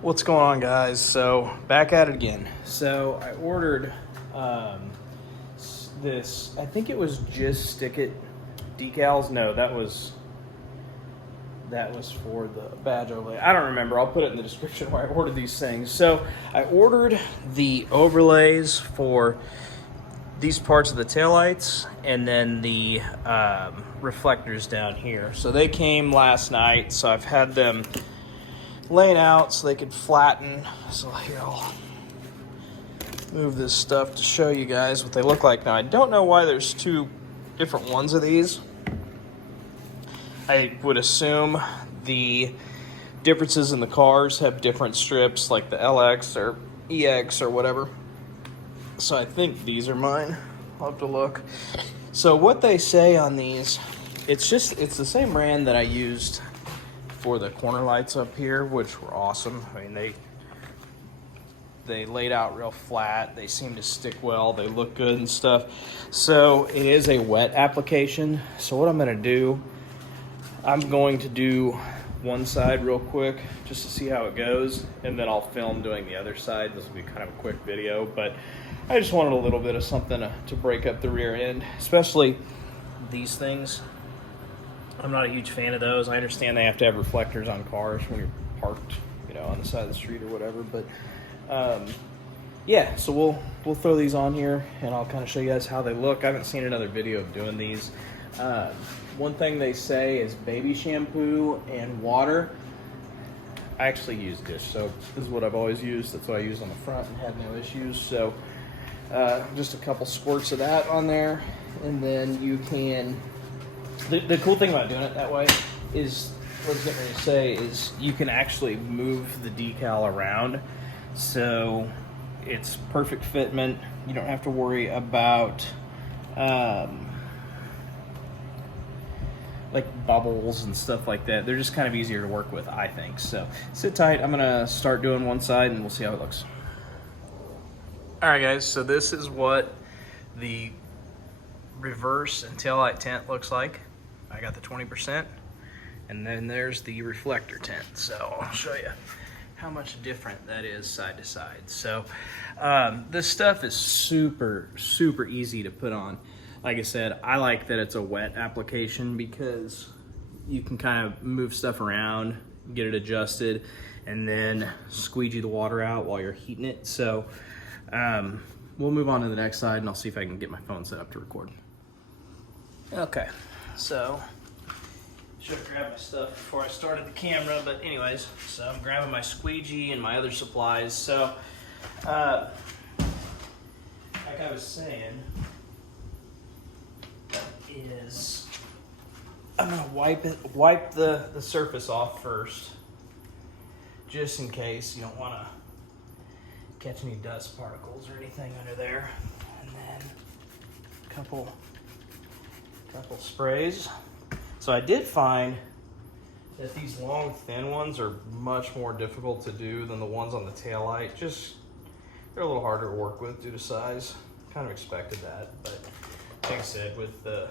What's going on, guys? So back at it again. So I ordered this, I think it was just Stick It decals. No, that was for the badge overlay. I don't remember. I'll put it in the description where I ordered these things. So I ordered the overlays for these parts of the taillights and then the reflectors down here. So they came last night, so I've had them laying out so they could flatten. So here, I'll move this stuff to show you guys what they look like. Now, I don't know why there's two different ones of these. I would assume the differences in the cars have different strips, like the LX or EX or whatever. So I think these are mine. I'll have to look. So what they say on these, it's the same brand that I used for the corner lights up here, which were awesome. I mean, they laid out real flat. They seem to stick well. They look good and stuff. So it is a wet application. So what I'm going to do, I'm going to do one side real quick just to see how it goes, and then I'll film doing the other side. This will be kind of a quick video, but I just wanted a little bit of something to break up the rear end, especially these things. I'm not a huge fan of those. I understand they have to have reflectors on cars when you're parked, on the side of the street or whatever. But yeah, so we'll throw these on here, and I'll kind of show you guys how they look. I haven't seen another video of doing these. One thing they say is baby shampoo and water. I actually use dish soap. This is what I've always used. That's what I use on the front and had no issues. So just a couple squirts of that on there, and then you can. The cool thing about doing it that way is, what I was getting ready to say, is you can actually move the decal around. So it's perfect fitment. You don't have to worry about like bubbles and stuff like that. They're just kind of easier to work with, I think. So sit tight. I'm gonna start doing one side and we'll see how it looks. All right, guys, so this is what the reverse and taillight tint looks like. I got the 20%, and then there's the reflector tint. So I'll show you how much different that is side to side. So this stuff is super, super easy to put on. Like I said, I like that it's a wet application because you can kind of move stuff around, get it adjusted, and then squeegee the water out while you're heating it. So we'll move on to the next side, and I'll see if I can get my phone set up to record. Okay, so should have grabbed my stuff before I started the camera, but anyways, so I'm grabbing my squeegee and my other supplies. So like I was saying, I'm gonna wipe the surface off first, just in case you don't want to catch any dust particles or anything under there. And then a couple sprays. So I did find that these long, thin ones are much more difficult to do than the ones on the taillight. They're a little harder to work with due to size. Kind of expected that, but like I said, with the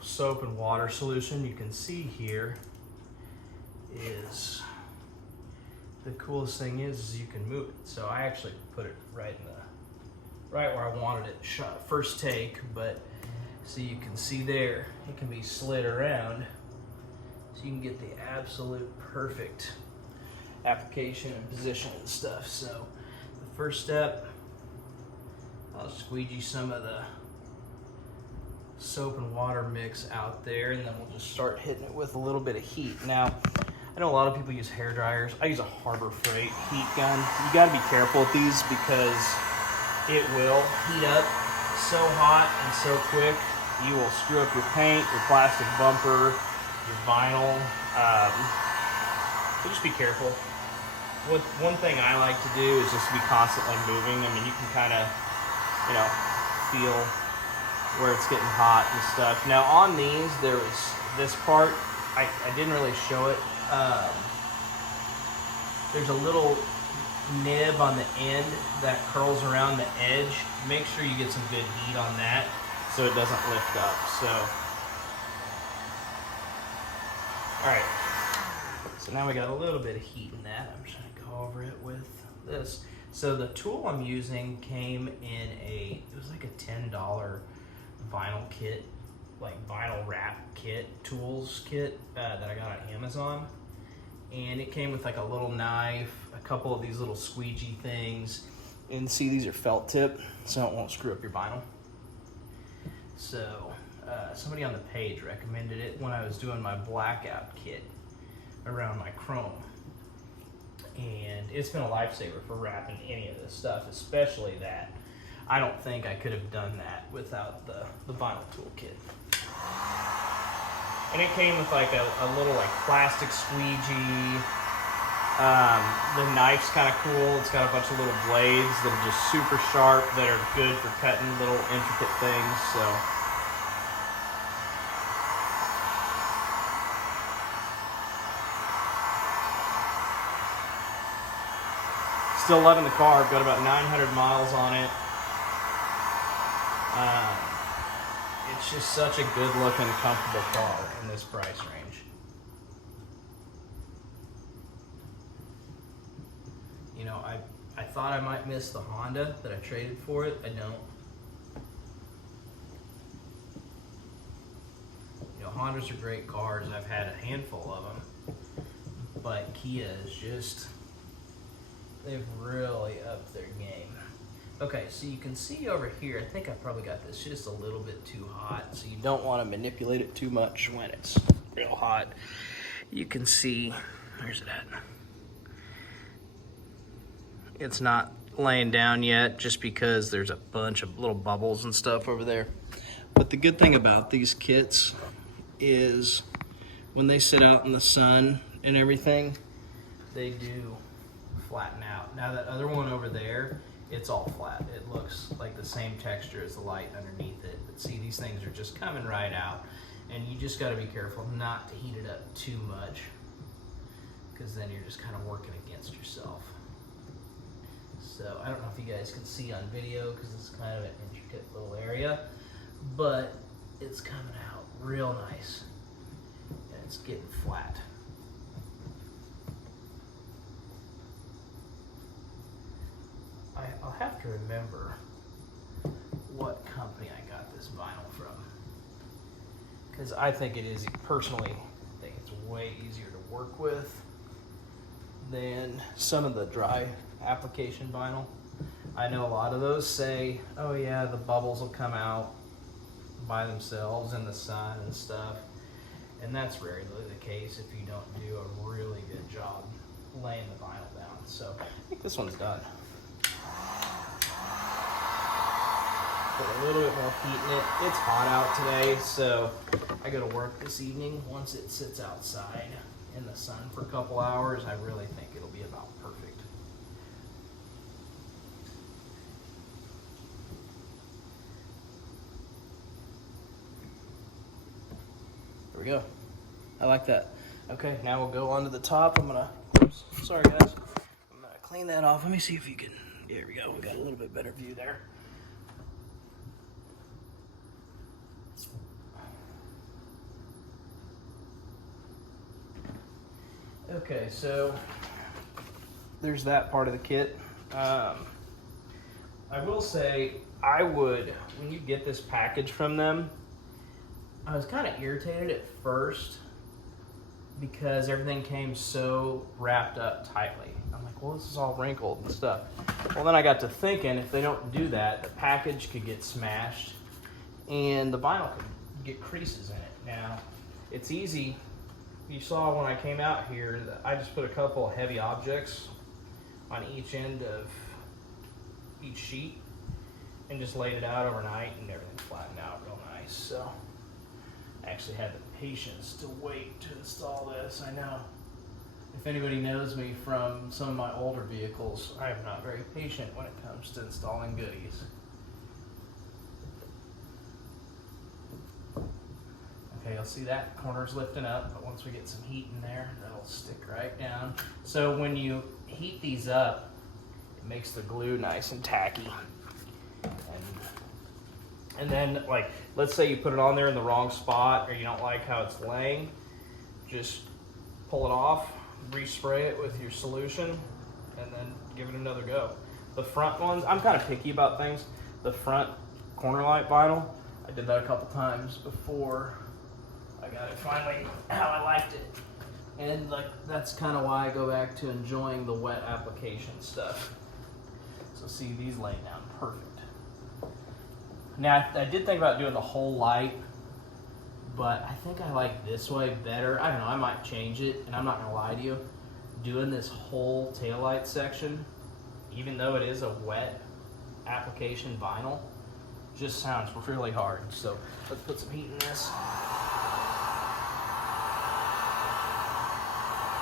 soap and water solution, you can see here is the coolest thing is you can move it. So I actually put it right where I wanted it shot first take, but so you can see there, it can be slid around so you can get the absolute perfect application and position and stuff. So the first step, I'll squeegee some of the soap and water mix out there, and then we'll just start hitting it with a little bit of heat. Now, I know a lot of people use hair dryers. I use a Harbor Freight heat gun. You gotta be careful with these because it will heat up so hot and so quick. You will screw up your paint, your plastic bumper, your vinyl. So just be careful. One thing I like to do is just be constantly moving. I mean, you can kind of, feel where it's getting hot and stuff. Now on these, there was this part, I didn't really show it. There's a little nib on the end that curls around the edge. Make sure you get some good heat on that so it doesn't lift up. So, all right. So now we got a little bit of heat in that. I'm just gonna go over it with this. So the tool I'm using came in it was like a $10 vinyl kit, like vinyl wrap kit, tools kit that I got on Amazon. And it came with like a little knife, a couple of these little squeegee things. And see, these are felt tip, so it won't screw up your vinyl. So somebody on the page recommended it when I was doing my blackout kit around my chrome. And it's been a lifesaver for wrapping any of this stuff, especially that. I don't think I could have done that without the vinyl toolkit. And it came with like a little like plastic squeegee. The knife's kind of cool. It's got a bunch of little blades that are just super sharp, that are good for cutting little intricate things. So still loving the car. I've got about 900 miles on it. It's just such a good looking, comfortable car in this price range. You know, I thought I might miss the Honda that I traded for it. I don't. You know, Hondas are great cars. I've had a handful of them. But Kia is just, they've really upped their game. Okay, so you can see over here, I think I probably got this just a little bit too hot, so you don't want to manipulate it too much when it's real hot. You can see, where's it at? It's not laying down yet just because there's a bunch of little bubbles and stuff over there. But the good thing about these kits is when they sit out in the sun and everything, they do flatten out. Now that other one over there, it's all flat. It looks like the same texture as the light underneath it. But see, these things are just coming right out. And you just gotta be careful not to heat it up too much, because then you're just kind of working against yourself. So I don't know if you guys can see on video because it's kind of an intricate little area, but it's coming out real nice and it's getting flat. I'll have to remember what company I got this vinyl from, because I think it is, personally, I think it's way easier to work with than some of the dry application vinyl. I know a lot of those say, oh yeah, the bubbles will come out by themselves in the sun and stuff, and that's rarely the case if you don't do a really good job laying the vinyl down. So I think this one's done. Put a little bit more heat in it. It's hot out today, so I go to work this evening. Once it sits outside in the sun for a couple hours, I really think it'll be about perfect. There we go. I like that. Okay, now we'll go on to the top. Oops, sorry guys. I'm gonna clean that off. Let me see if you can, here we go. We got a little bit better view there. Okay, so there's that part of the kit. I will say, when you get this package from them, I was kind of irritated at first because everything came so wrapped up tightly. I'm like, well, this is all wrinkled and stuff. Well, then I got to thinking, if they don't do that, the package could get smashed and the vinyl could get creases in it. Now, it's easy. You saw when I came out here that I just put a couple of heavy objects on each end of each sheet and just laid it out overnight, and everything flattened out real nice. So I actually had the patience to wait to install this. I know if anybody knows me from some of my older vehicles, I am not very patient when it comes to installing goodies. Okay, you'll see that corner's lifting up, but once we get some heat in there, that'll stick right down. So when you heat these up, it makes the glue nice and tacky. And then, like, let's say you put it on there in the wrong spot, or you don't like how it's laying, just pull it off, respray it with your solution, and then give it another go. The front ones, I'm kind of picky about things. The front corner light vinyl, I did that a couple times before I got it finally how I liked it. And like that's kind of why I go back to enjoying the wet application stuff. So see, these lay down perfect. Now I did think about doing the whole light, but I think I like this way better. I don't know, I might change it, and I'm not gonna lie to you. Doing this whole taillight section, even though it is a wet application vinyl, just sounds really hard. So let's put some heat in this.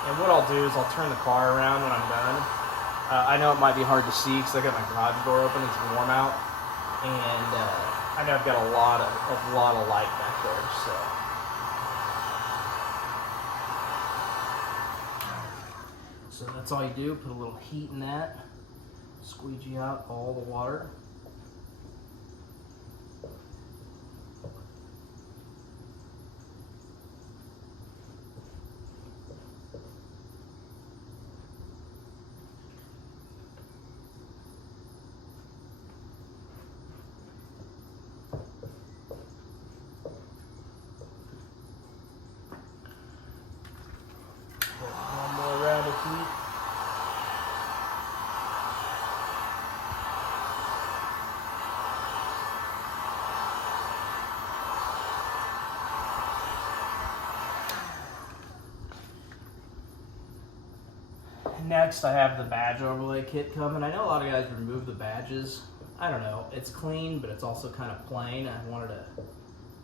And what I'll do is I'll turn the car around when I'm done. I know it might be hard to see because I got my garage door open, it's warm out. And I know I've got a lot of light back there, so that's all you do. Put a little heat in that, squeegee out all the water. One more round of heat. Next, I have the badge overlay kit coming. I know a lot of guys remove the badges. I don't know, it's clean, but it's also kind of plain. I wanted to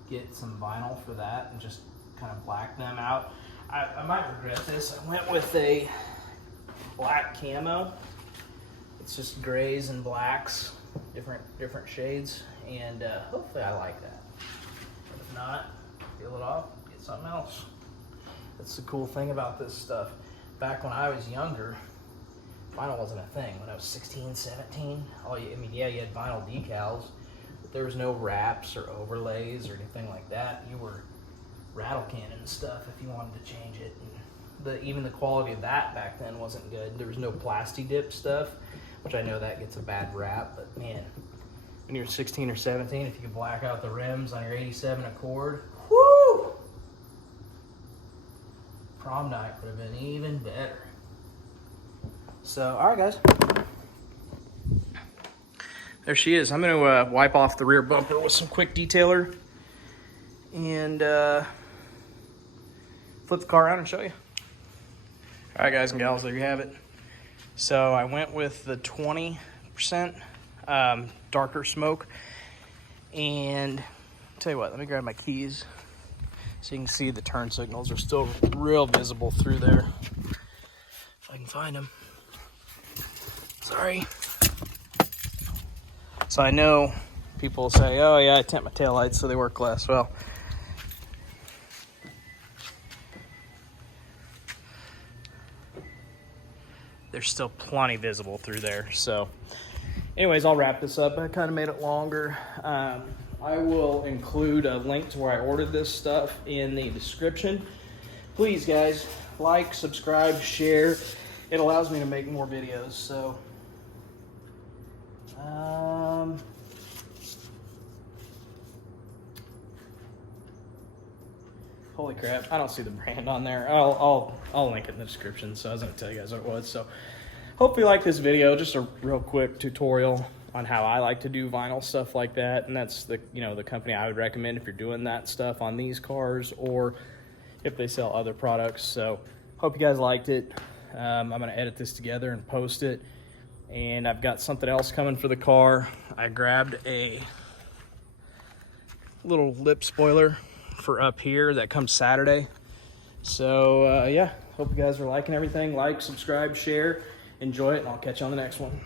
get some vinyl for that and just kind of black them out. I might regret this. I went with a black camo. It's just grays and blacks, different shades, and hopefully I like that. If not, peel it off, get something else. That's the cool thing about this stuff. Back when I was younger, vinyl wasn't a thing. When I was 16, 17, yeah, you had vinyl decals, but there was no wraps or overlays or anything like that. You were rattle cannon stuff if you wanted to change it. And even the quality of that back then wasn't good. There was no plasti dip stuff, which I know that gets a bad rap, but man, when you're 16 or 17, if you could black out the rims on your 87 Accord, whoo! Prom night would have been even better. So, all right, guys. There she is. I'm going to wipe off the rear bumper with some quick detailer and flip the car around and show you. All right, guys and gals, there you have it. So I went with the 20% darker smoke. And I'll tell you what, let me grab my keys so you can see the turn signals are still real visible through there. If I can find them. Sorry. So I know people say, oh yeah, I tint my taillights so they work less. Well, they're still plenty visible through there. So anyways, I'll wrap this up. I kind of made it longer. I will include a link to where I ordered this stuff in the description. Please, guys, like, subscribe, share. It allows me to make more videos. So, holy crap, I don't see the brand on there. I'll link it in the description. So I was going to tell you guys what it was. So, hope you like this video. Just a real quick tutorial on how I like to do vinyl stuff like that, and that's the the company I would recommend if you're doing that stuff on these cars or if they sell other products. So hope you guys liked it. I'm gonna edit this together and post it, and I've got something else coming for the car. I grabbed a little lip spoiler for up here that comes Saturday. So yeah, hope you guys are liking everything. Like, subscribe, share, enjoy it, and I'll catch you on the next one.